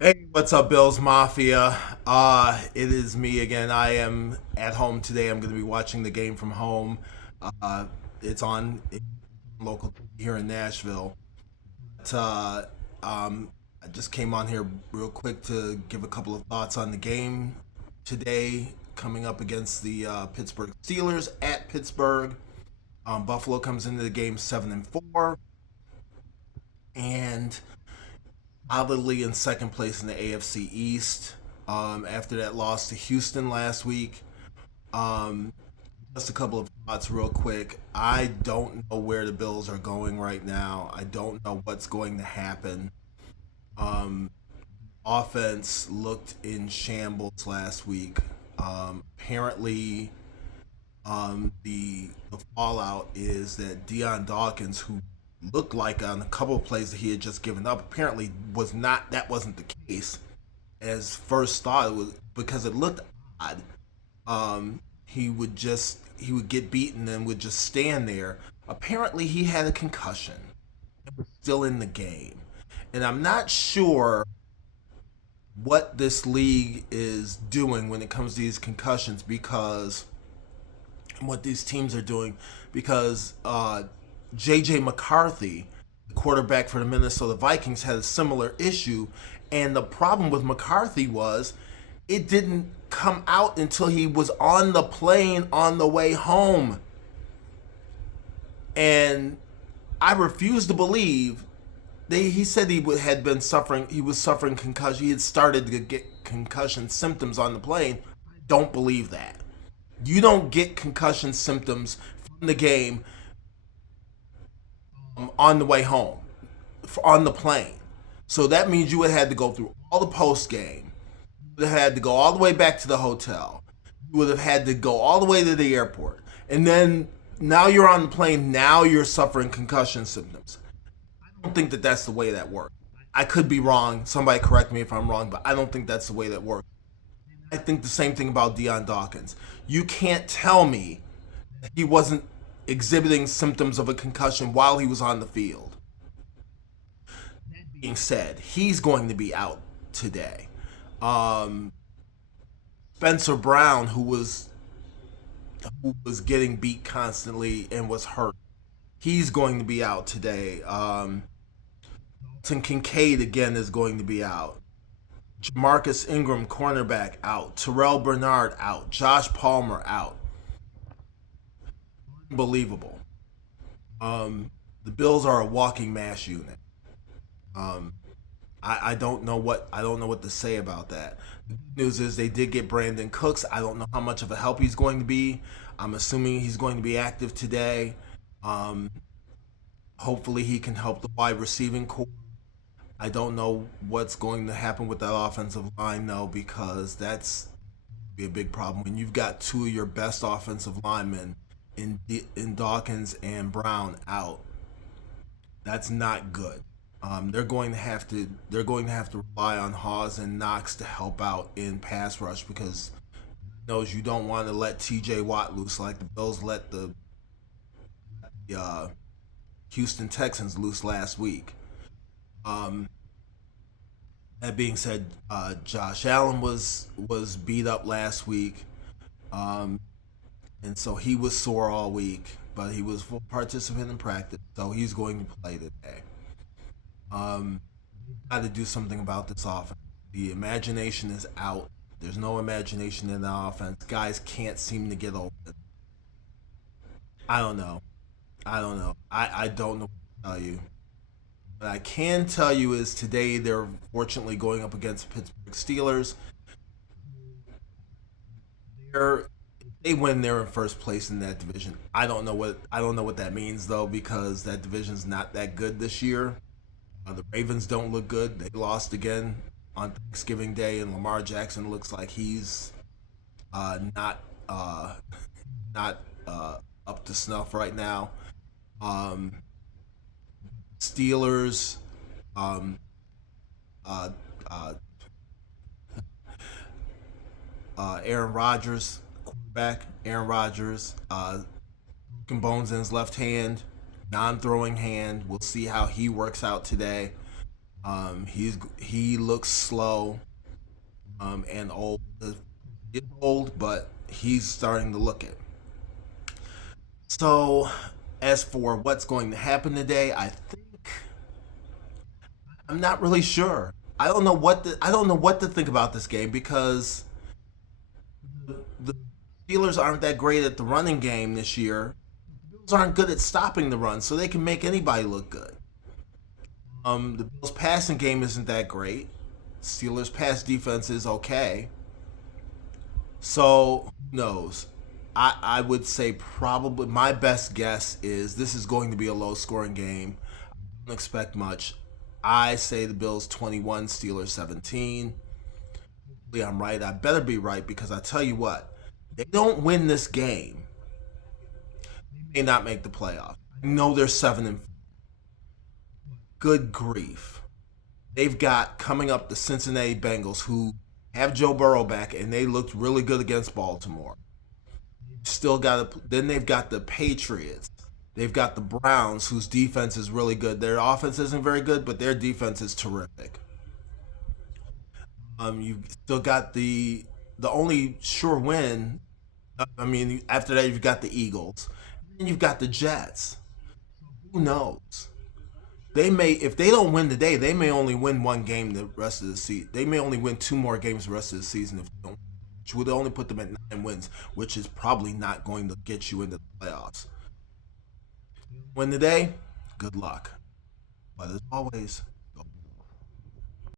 Hey, what's up, Billsmafia? It is me again. I am at home today. I'm going to be watching the game from home. Uh, it's on local here in Nashville. But, I just came on here real quick to give a couple of thoughts on the game today, coming up against the Pittsburgh Steelers at Pittsburgh. Buffalo comes into the game 7-4, and solidly in second place in the AFC East. After that loss to Houston last week. Um, just a couple of thoughts, real quick. I don't know where the Bills are going right now. I don't know what's going to happen. Um, Offense looked in shambles last week. Apparently, the fallout is that Deion Dawkins, who looked like on a couple of plays that he had just given up, apparently was not. That wasn't the case as first thought. It was because it looked odd. He would get beaten and would just stand there. Apparently, he had a concussion and was still in the game, and I'm not sure what this league is doing when it comes to these concussions because what these teams are doing because JJ McCarthy, the quarterback for the Minnesota Vikings, had a similar issue. And the problem with McCarthy was it didn't come out until he was on the plane on the way home. And I refuse to believe he said had been suffering, he was suffering concussion. He had started to get concussion symptoms on the plane. Don't believe that. You don't get concussion symptoms from the game on the way home, on the plane. So that means you would have had to go through all the post game. You would have had to go all the way back to the hotel. You would have had to go all the way to the airport. And then now you're on the plane. Now you're suffering concussion symptoms. I don't think that that's the way that works. I could be wrong. Somebody correct me if I'm wrong, but I don't think that's the way that works. I think the same thing about Deion Dawkins. You can't tell me he wasn't exhibiting symptoms of a concussion while he was on the field. Being said, he's going to be out today. Um, Spencer Brown, who was getting beat constantly and was hurt, he's going to be out today. Dalton Kincaid again is going to be out. Jamarcus Ingram, cornerback, out. Terrell Bernard out. Josh Palmer out. Unbelievable. The Bills are a walking mass unit. Um, I don't know what to say about that. The good news is they did get Brandon Cooks. I don't know how much of a help he's going to be. I'm assuming he's going to be active today. Um, Hopefully he can help the wide receiving core. I don't know what's going to happen with that offensive line though, because that's be a big problem when you've got two of your best offensive linemen in Dawkins and Brown out. That's not good. They're going to have to rely on Hawes and Knox to help out in pass rush because knows you don't want to let T.J. Watt loose like the Bills let the Houston Texans loose last week. Um, that being said, Josh Allen was beat up last week, um, and so he was sore all week, but he was full participant in practice, so he's going to play today. Um, Got to do something about this offense. The imagination is out. There's no imagination in the offense. Guys can't seem to get open. I don't know. I don't know what to tell you. What I can tell you is today they're fortunately going up against Pittsburgh Steelers. They're if they win, they're in first place in that division. I don't know what that means though because that division's not that good this year. The Ravens don't look good. They lost again on Thanksgiving Day, and Lamar Jackson looks like he's not not up to snuff right now. Um, Steelers, um, uh, uh, Aaron Rodgers, quarterback. Aaron Rodgers, broken bones in his left hand, non-throwing hand. We'll see how he works out today. He looks slow and old. He's old, but he's starting to look it. So, as for what's going to happen today, I'm not really sure. I don't know what to think about this game because the Steelers aren't that great at the running game this year. The Bills aren't good at stopping the run, so they can make anybody look good. The Bills' passing game isn't that great. Steelers' pass defense is okay. So who knows? I would say probably my best guess is this is going to be a low scoring game. Don't expect much. I say the Bills 21, Steelers 17. Hopefully I'm right. I better be right because I tell you what, they don't win this game, they may not make the playoffs. I know they're 7 and good grief. They've got coming up the Cincinnati Bengals who have Joe Burrow back and they looked really good against Baltimore. Still got then they've got the Patriots. They've got the Browns whose defense is really good. Their offense isn't very good, but their defense is terrific. You still got the only sure win. I mean, after that you've got the Eagles, and you've got the Jets. Who knows? They may, if they don't win today, they may only win one game the rest of the season. They may only win two more games the rest of the season if they don't, which would only put them at 9 wins, which is probably not going to get you into the playoffs. Win today, good luck. But as always,